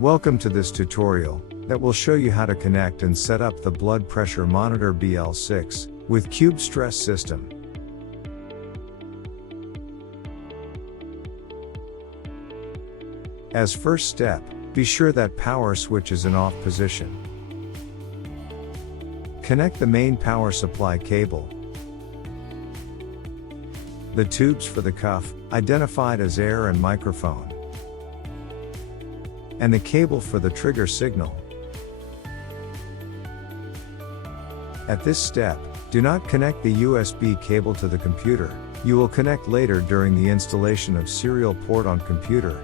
Welcome to this tutorial that will show you how to connect and set up the blood pressure monitor BL-6 with Cubestress system. As first step, be sure that power switch is in off position. Connect the main power supply cable, the tubes for the cuff, identified as air and microphone, and the cable for the trigger signal. At this step, do not connect the USB cable to the computer. You will connect later during the installation of serial port on computer.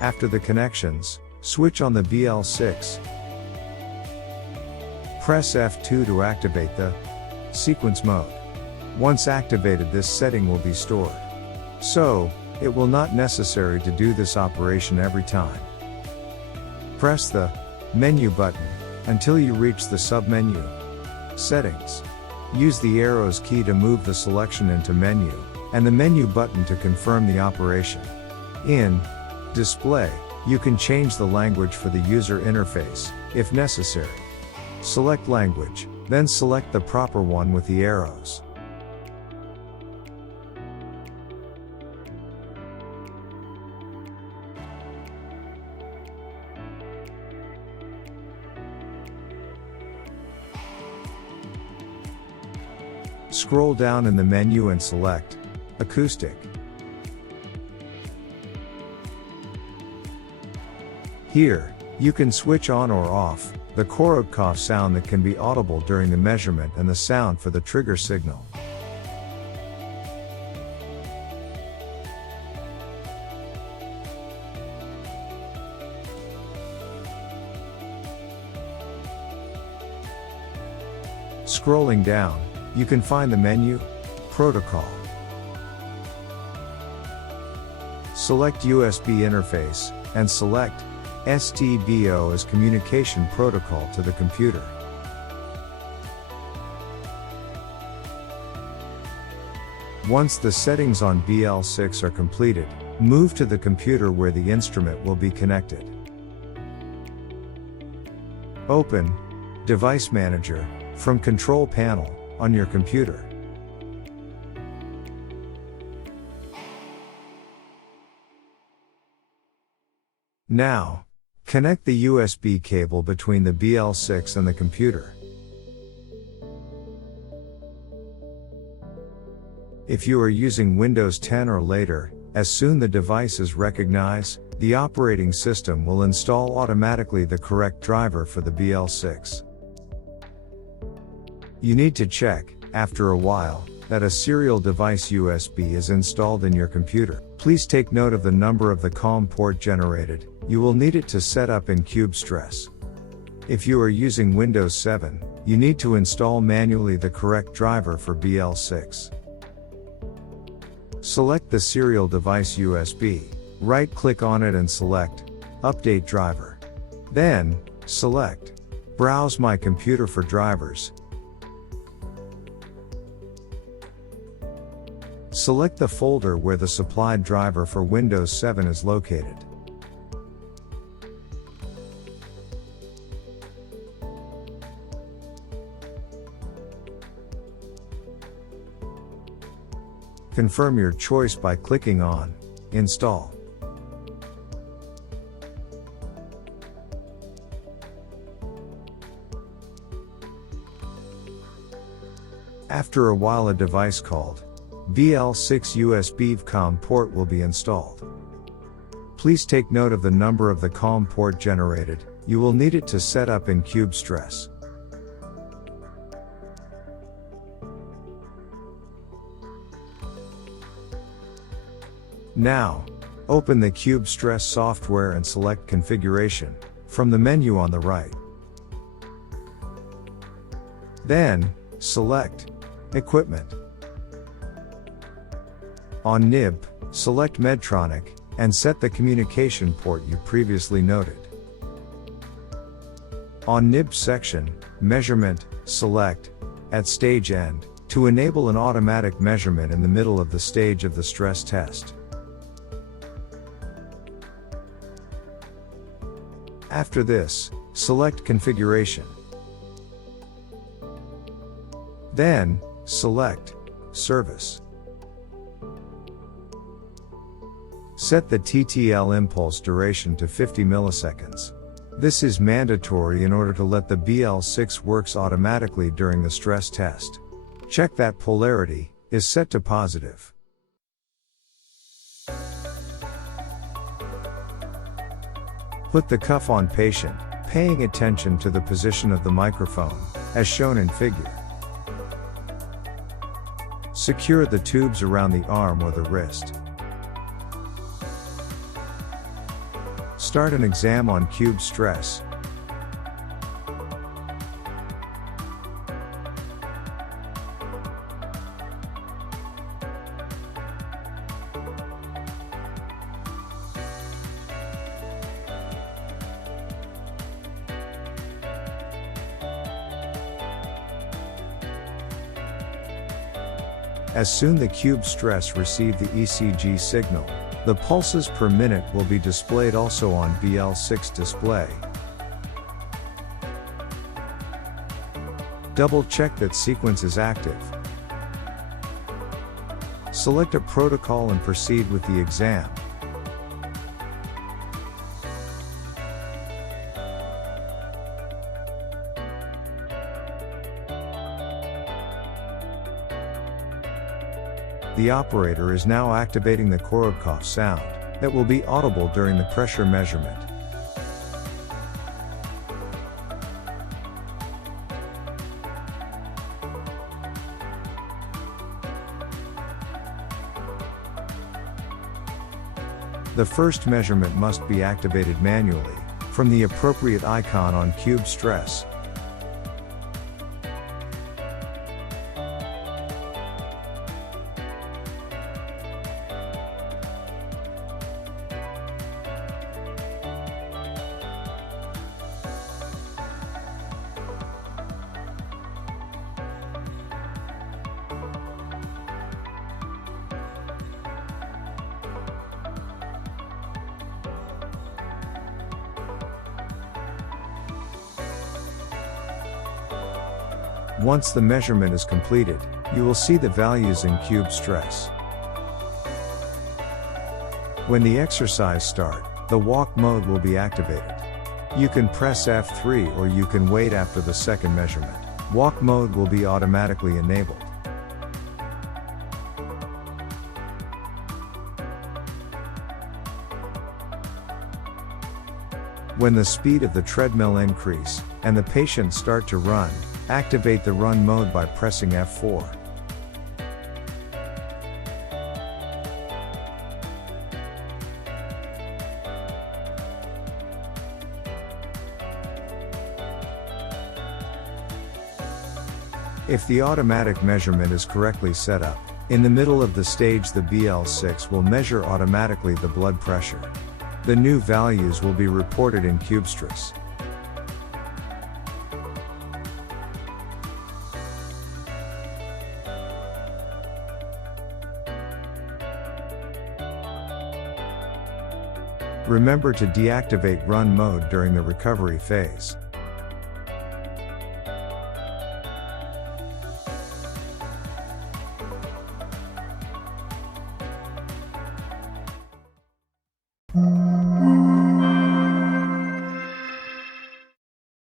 After the connections, switch on the BL-6. Press F2 to activate the sequence mode. Once activated, this setting will be stored. So, it will not necessary to do this operation every time. Press the menu button until you reach the submenu. Settings. Use the arrows key to move the selection into menu, and the menu button to confirm the operation. In display, you can change the language for the user interface, if necessary. Select language, then select the proper one with the arrows. Scroll down in the menu and select Acoustic. Here, you can switch on or off the Korotkov sound that can be audible during the measurement and the sound for the trigger signal. Scrolling down, you can find the menu, Protocol. Select USB interface, and select STBO as communication protocol to the computer. Once the settings on BL-6 are completed, move to the computer where the instrument will be connected. Open Device Manager from Control Panel on your computer. Now, connect the USB cable between the BL-6 and the computer. If you are using Windows 10 or later, as soon the device is recognized, the operating system will install automatically the correct driver for the BL-6. You need to check, after a while, that a serial device USB is installed in your computer. Please take note of the number of the COM port generated. You will need it to set up in Cubestress. If you are using Windows 7, you need to install manually the correct driver for BL-6. Select the serial device USB, right-click on it and select Update Driver. Then, select Browse My Computer for drivers. Select the folder where the supplied driver for Windows 7 is located. Confirm your choice by clicking on Install. After a while, a device called BL-6 USB COM port will be installed. Please take note of the number of the COM port generated. You will need it to set up in Cubestress. Now, open the Cubestress software and select Configuration from the menu on the right. Then, select Equipment. On NIB, select Medtronic, and set the communication port you previously noted. On NIB section, Measurement, select at stage end to enable an automatic measurement in the middle of the stage of the stress test. After this, select Configuration. Then, select Service. Set the TTL impulse duration to 50 milliseconds. This is mandatory in order to let the BL-6 works automatically during the stress test. Check that polarity is set to positive. Put the cuff on patient, paying attention to the position of the microphone, as shown in figure. Secure the tubes around the arm or the wrist. Start an exam on Cubestress. As soon the Cubestress receive the ECG signal, the pulses per minute will be displayed also on BL-6 display. Double check that sequence is active. Select a protocol and proceed with the exam. The operator is now activating the Korotkov sound, that will be audible during the pressure measurement. The first measurement must be activated manually, from the appropriate icon on Cubestress. Once the measurement is completed, you will see the values in Cubestress. When the exercise starts, the walk mode will be activated. You can press F3 or you can wait after the second measurement. Walk mode will be automatically enabled. When the speed of the treadmill increase, and the patient start to run, activate the run mode by pressing F4. If the automatic measurement is correctly set up, in the middle of the stage the BL-6 will measure automatically the blood pressure. The new values will be reported in Cubestress. Remember to deactivate run mode during the recovery phase.